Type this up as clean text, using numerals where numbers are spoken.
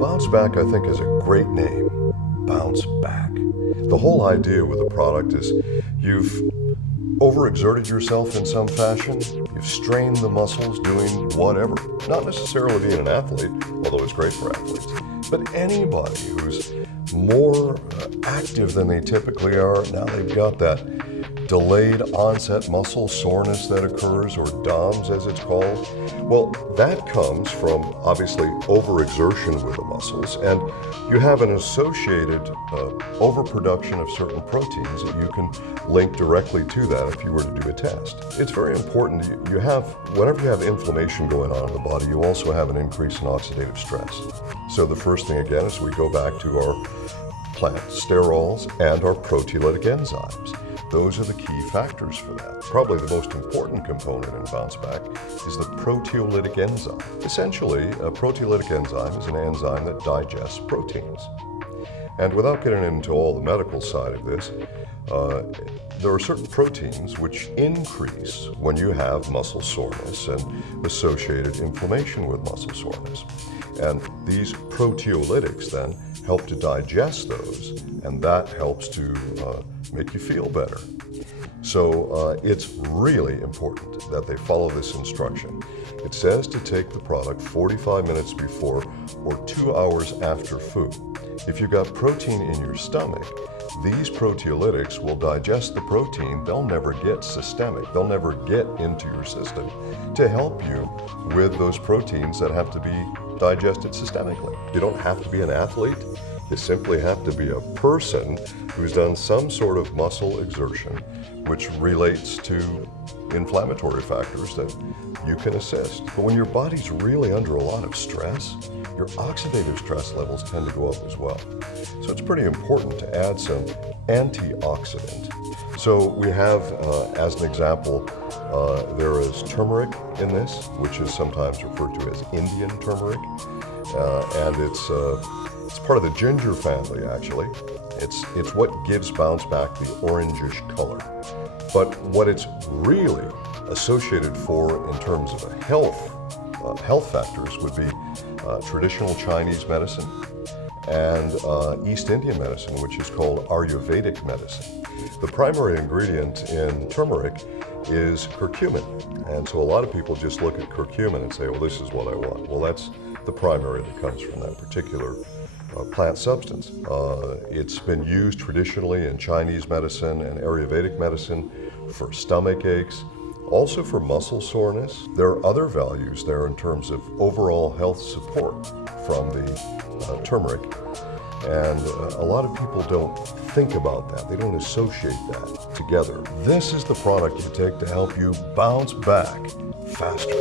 BounceBack, I think, is a great name. Bounce back. The whole idea with the product is you've overexerted yourself in some fashion, you've strained the muscles doing whatever. Not necessarily being an athlete, although it's great for athletes, but anybody who's more active than they typically are, now they've got that delayed onset muscle soreness that occurs, or DOMS as it's called. Well, that comes from obviously overexertion with the muscles, and you have an associated overproduction of certain proteins that you can link directly to that if you were to do a test. It's very important. Whenever you have inflammation going on in the body, you also have an increase in oxidative stress. So the first thing again is we go back to our plant sterols and our proteolytic enzymes. Those are the key factors for that. Probably the most important component in BounceBack is the proteolytic enzyme. Essentially, a proteolytic enzyme is an enzyme that digests proteins. And without getting into all the medical side of this, there are certain proteins which increase when you have muscle soreness and associated inflammation with muscle soreness. And these proteolytics then help to digest those, and that helps to make you feel better. So it's really important that they follow this instruction. It says to take the product 45 minutes before or 2 hours after food. If you've got protein in your stomach, these proteolytics will digest the protein. They'll never get systemic. They'll never get into your system to help you with those proteins that have to be digested systemically. You don't have to be an athlete. You simply have to be a person who's done some sort of muscle exertion which relates to inflammatory factors that you can assist. But when your body's really under a lot of stress, your oxidative stress levels tend to go up as well. So it's pretty important to add some antioxidant. So we have, as an example, there is turmeric in this, which is sometimes referred to as Indian turmeric, and it's part of the ginger family, actually. It's what gives BounceBack the orangish color. But what it's really associated for in terms of health factors would be traditional Chinese medicine and East Indian medicine, which is called Ayurvedic medicine. The primary ingredient in turmeric is curcumin. And so a lot of people just look at curcumin and say, well, this is what I want. Well, that's the primary that comes from that particular plant substance. It's been used traditionally in Chinese medicine and Ayurvedic medicine for stomach aches, also for muscle soreness. There are other values there in terms of overall health support from the turmeric. And a lot of people don't think about that. They don't associate that together. This is the product you take to help you bounce back faster.